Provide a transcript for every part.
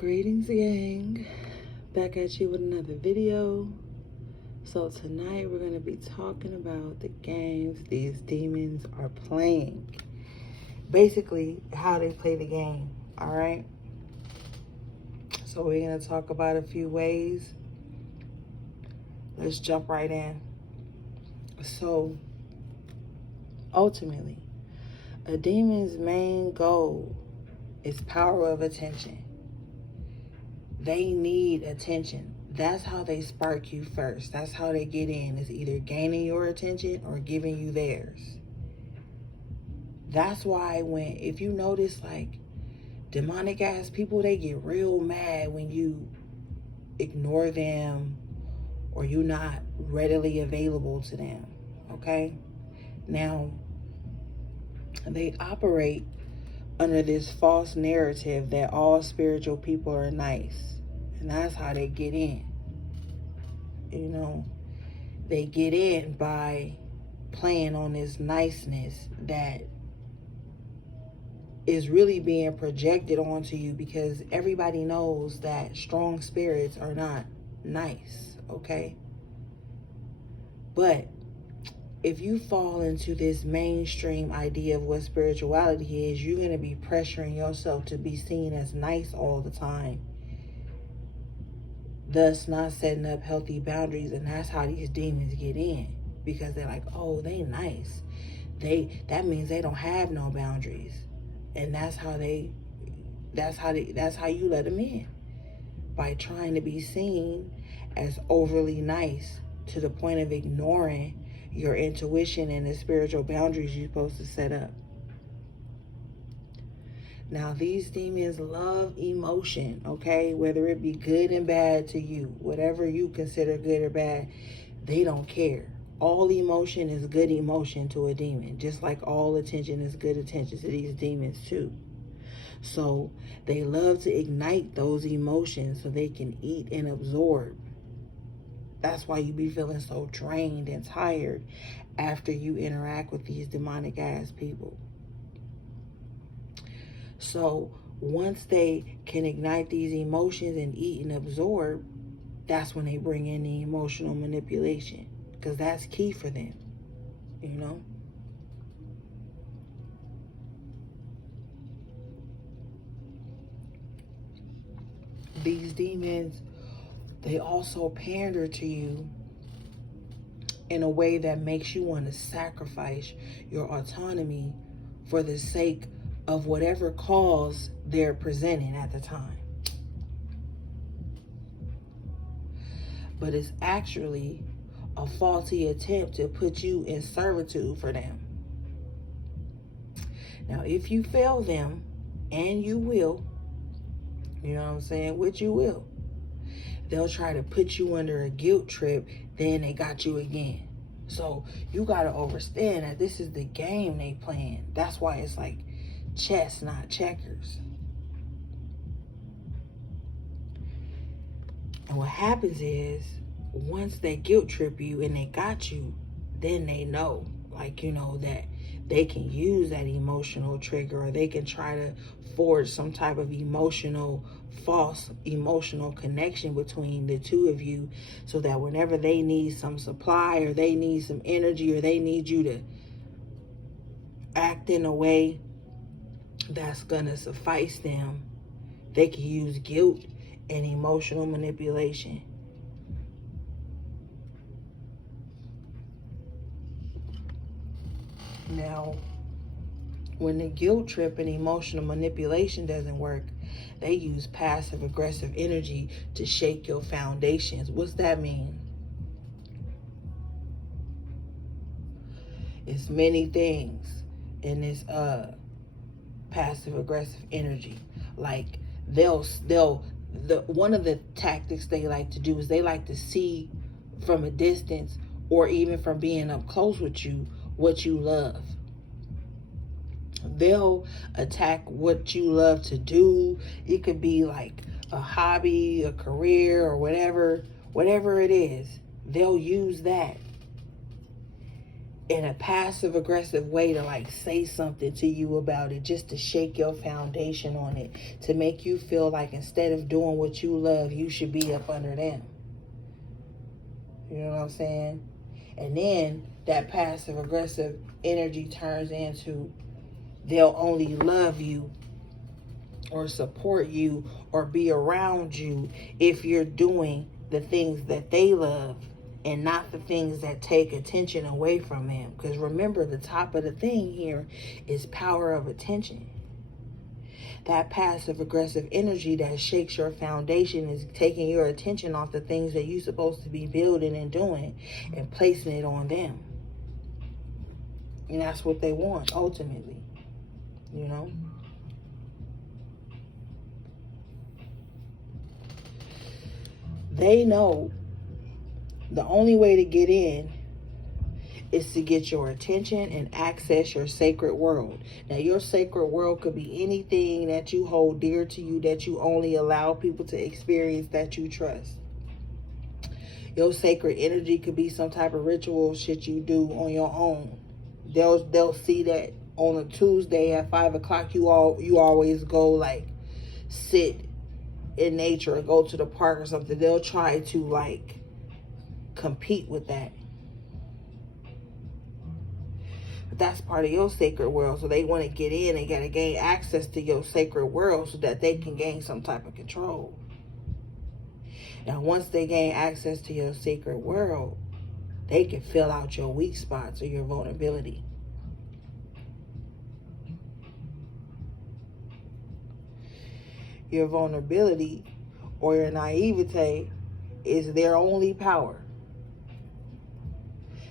Greetings, gang. Back at you with another video. So tonight we're going to be talking about the games these demons are playing. Basically, how they play the game, all right? So we're going to talk about a few ways. Let's jump right in. So, ultimately, a demon's main goal is power of attention. They need attention. That's how they spark you first. That's how they get in. It's either gaining your attention or giving you theirs. That's why if you notice, like, demonic ass people, they get real mad when you ignore them or you're not readily available to them, okay? Now, they operate under this false narrative that all spiritual people are nice. And that's how they get in. You know, they get in by playing on this niceness that is really being projected onto you, because everybody knows that strong spirits are not nice, okay? But if you fall into this mainstream idea of what spirituality is, you're going to be pressuring yourself to be seen as nice all the time, thus not setting up healthy boundaries. And that's how these demons get in, because they're like, oh, they nice. That means they don't have no boundaries. And that's how you let them in, by trying to be seen as overly nice to the point of ignoring your intuition and the spiritual boundaries you're supposed to set up. Now, these demons love emotion, okay? Whether it be good and bad to you, whatever you consider good or bad, they don't care. All emotion is good emotion to a demon, just like all attention is good attention to these demons too. So they love to ignite those emotions so they can eat and absorb. That's why you be feeling so drained and tired after you interact with these demonic ass people. So once they can ignite these emotions and eat and absorb, that's when they bring in the emotional manipulation, because that's key for them, you know? These demons, they also pander to you in a way that makes you want to sacrifice your autonomy for the sake of whatever cause they're presenting at the time. But it's actually a faulty attempt to put you in servitude for them. Now, if you fail them, and you will, you know what I'm saying, which you will, they'll try to put you under a guilt trip, then they got you again. So you got to understand that this is the game they playing. That's why it's like chess, not checkers. And what happens is, once they guilt trip you and they got you, then they know, like, you know, that they can use that emotional trigger, or they can try to forge some type of false emotional connection between the two of you, so that whenever they need some supply, or they need some energy, or they need you to act in a way that's gonna suffice them, they can use guilt and emotional manipulation. Now, when the guilt trip and emotional manipulation doesn't work, they use passive aggressive energy to shake your foundations. What's that mean? It's many things in this passive aggressive energy. Like one of the tactics they like to do is they like to see from a distance, or even from being up close with you, what you love. They'll attack what you love to do. It could be like a hobby, a career, or whatever it is. They'll use that in a passive aggressive way to like say something to you about it, just to shake your foundation on it, to make you feel like instead of doing what you love, you should be up under them. You know what I'm saying? And then that passive aggressive energy turns into they'll only love you or support you or be around you if you're doing the things that they love and not the things that take attention away from them. Because remember, the top of the thing here is power of attention. That passive aggressive energy that shakes your foundation is taking your attention off the things that you're supposed to be building and doing and placing it on them. And that's what they want ultimately, you know? They know the only way to get in is to get your attention and access your sacred world. Now, your sacred world could be anything that you hold dear to you, that you only allow people to experience, that you trust. Your sacred energy could be some type of ritual shit you do on your own. They'll see that on a Tuesday at 5 o'clock, you always go like sit in nature or go to the park or something. They'll try to like compete with that. But that's part of your sacred world. So they want to get in and got to gain access to your sacred world so that they can gain some type of control. Now, once they gain access to your sacred world, they can fill out your weak spots or your vulnerability. Your vulnerability or your naivete is their only power.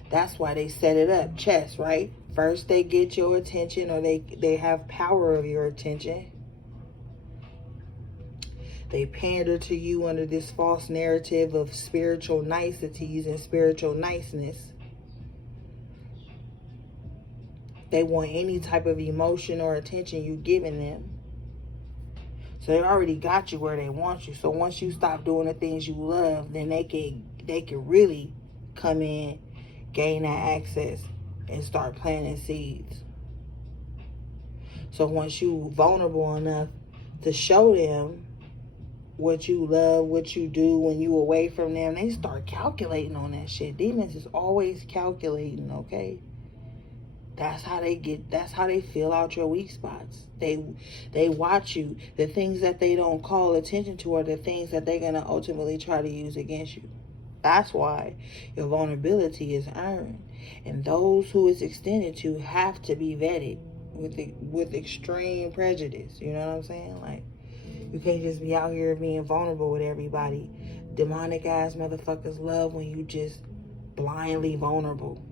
That's why they set it up. Chess, right? First they get your attention, or they have power of your attention. They pander to you under this false narrative of spiritual niceties and spiritual niceness. They want any type of emotion or attention you're giving them. So they already got you where they want you. So once you stop doing the things you love, then they can really come in, gain that access, and start planting seeds. So once you vulnerable enough to show them what you love, what you do when you away from them, they start calculating on that shit. Demons is always calculating, okay? That's how they fill out your weak spots. They watch you. The things that they don't call attention to are the things that they're gonna ultimately try to use against you. That's why your vulnerability is earned. And those who it's extended to have to be vetted with extreme prejudice. You know what I'm saying? Like, you can't just be out here being vulnerable with everybody. Demonic ass motherfuckers love when you just blindly vulnerable.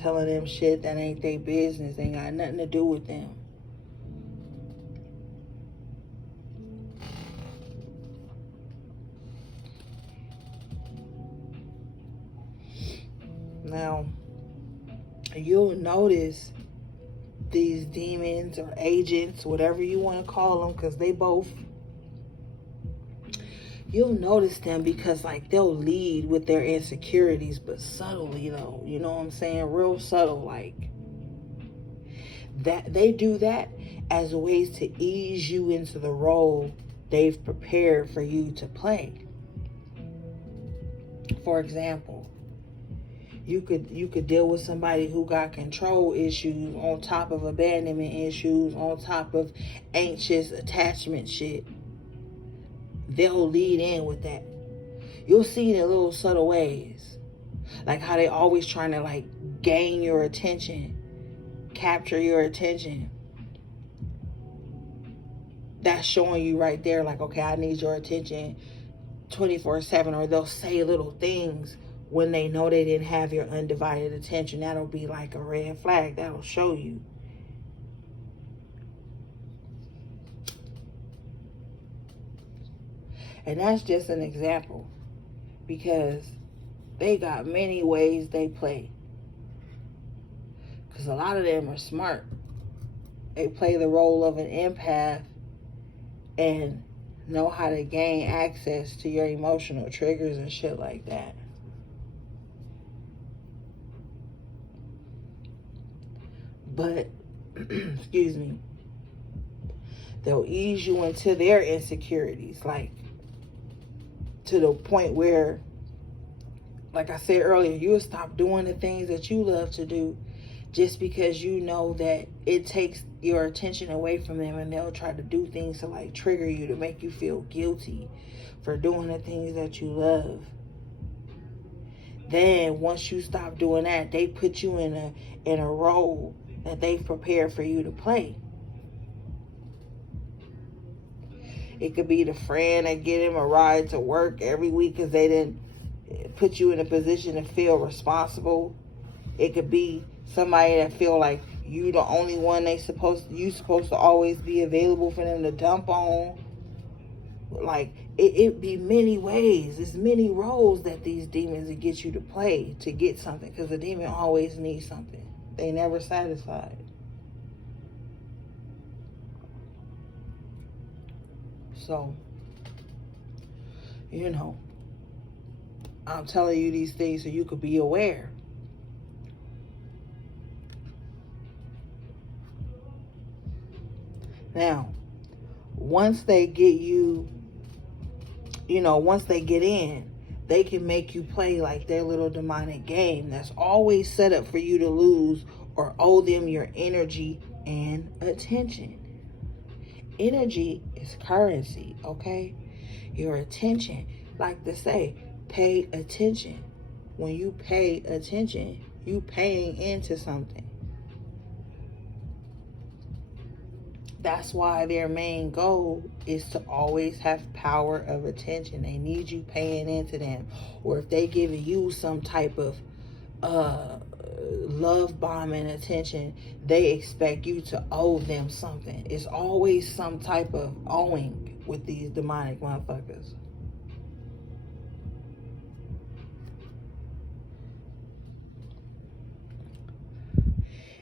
Telling them shit that ain't their business, ain't got nothing to do with them. Now, you'll notice these demons or agents, whatever you want to call them, because they both, you'll notice them because like they'll lead with their insecurities, but subtly though, you know what I'm saying? Real subtle, like that. They do that as ways to ease you into the role they've prepared for you to play. For example, you could deal with somebody who got control issues on top of abandonment issues, on top of anxious attachment shit. They'll lead in with that. You'll see it in little subtle ways. Like how they always trying to like gain your attention, capture your attention. That's showing you right there like, okay, I need your attention 24/7. Or they'll say little things when they know they didn't have your undivided attention. That'll be like a red flag. That'll show you. And that's just an example, because they got many ways they play. Because a lot of them are smart. They play the role of an empath and know how to gain access to your emotional triggers and shit like that. But excuse me, they'll ease you into their insecurities, like to the point where, like I said earlier, you'll stop doing the things that you love to do just because you know that it takes your attention away from them, and they'll try to do things to like trigger you, to make you feel guilty for doing the things that you love. Then once you stop doing that, they put you in a role that they've prepared for you to play. It could be the friend that get him a ride to work every week because they didn't put you in a position to feel responsible. It could be somebody that feel like you the only one you supposed to always be available for them to dump on. Like it be many ways. There's many roles that these demons will get you to play to get something, because the demon always needs something. They never satisfied. So, I'm telling you these things so you could be aware. Now, once they get you, once they get in, they can make you play like their little demonic game that's always set up for you to lose or owe them your energy and attention. Energy is currency, okay? Your attention, like to say, pay attention. When you pay attention, you paying into something. That's why their main goal is to always have power of attention. They need you paying into them. Or if they giving you some type of love bombing attention, they expect you to owe them something. It's always some type of owing with these demonic motherfuckers.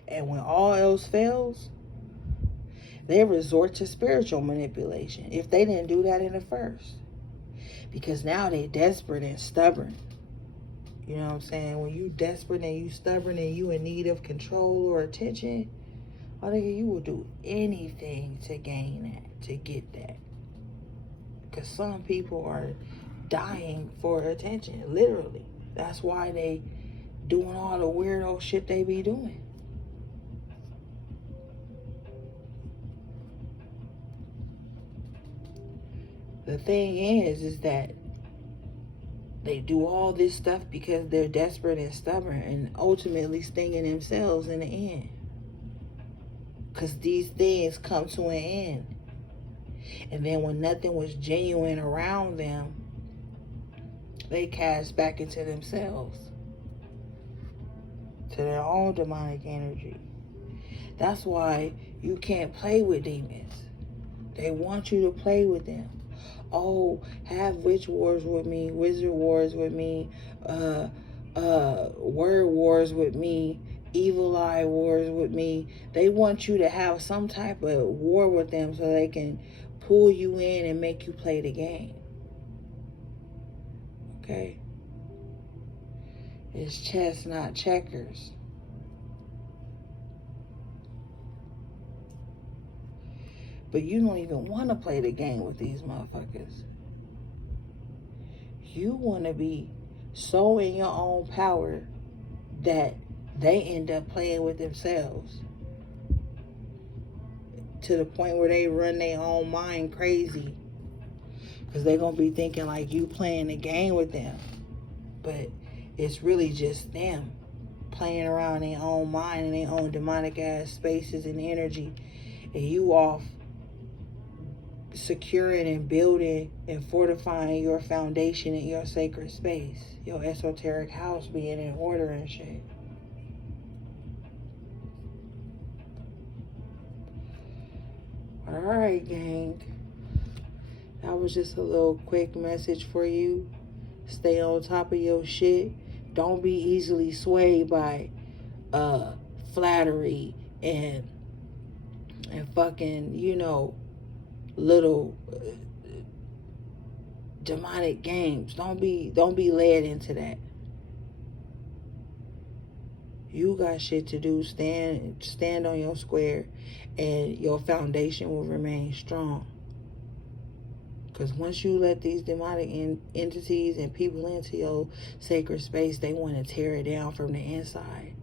And when all else fails, they resort to spiritual manipulation if they didn't do that in the first. Because now they desperate and stubborn. You know what I'm saying? When you desperate and you stubborn and you in need of control or attention, I think you will do anything to gain that, to get that. Because some people are dying for attention, literally. That's why they doing all the weirdo shit they be doing. The thing is that they do all this stuff because they're desperate and stubborn, and ultimately stinging themselves in the end. Because these things come to an end. And then when nothing was genuine around them, they cast back into themselves, to their own demonic energy. That's why you can't play with demons. They want you to play with them. Oh, have witch wars with me, wizard wars with me, word wars with me, evil eye wars with me. They want you to have some type of war with them so they can pull you in and make you play the game. Okay? It's chess, not checkers. But you don't even want to play the game with these motherfuckers. You want to be so in your own power that they end up playing with themselves. To the point where they run their own mind crazy. Because they're going to be thinking like you playing the game with them. But it's really just them playing around their own mind and their own demonic ass spaces and energy. And you off securing and building and fortifying your foundation in your sacred space, your esoteric house being in order and shit. Alright, gang, that was just a little quick message for you. Stay on top of your shit. Don't be easily swayed by flattery and fucking, little demonic games. Don't be led into that. You got shit to do. Stand on your square, and your foundation will remain strong. Because once you let these demonic entities and people into your sacred space, they want to tear it down from the inside.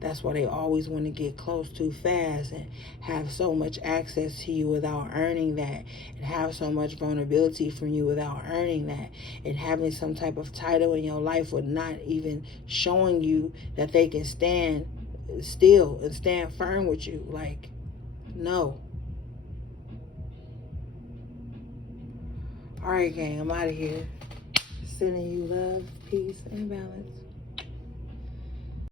That's why they always want to get close too fast and have so much access to you without earning that, and have so much vulnerability from you without earning that, and having some type of title in your life with not even showing you that they can stand still and stand firm with you. Like, no. All right, gang, I'm out of here. Sending you love, peace, and balance.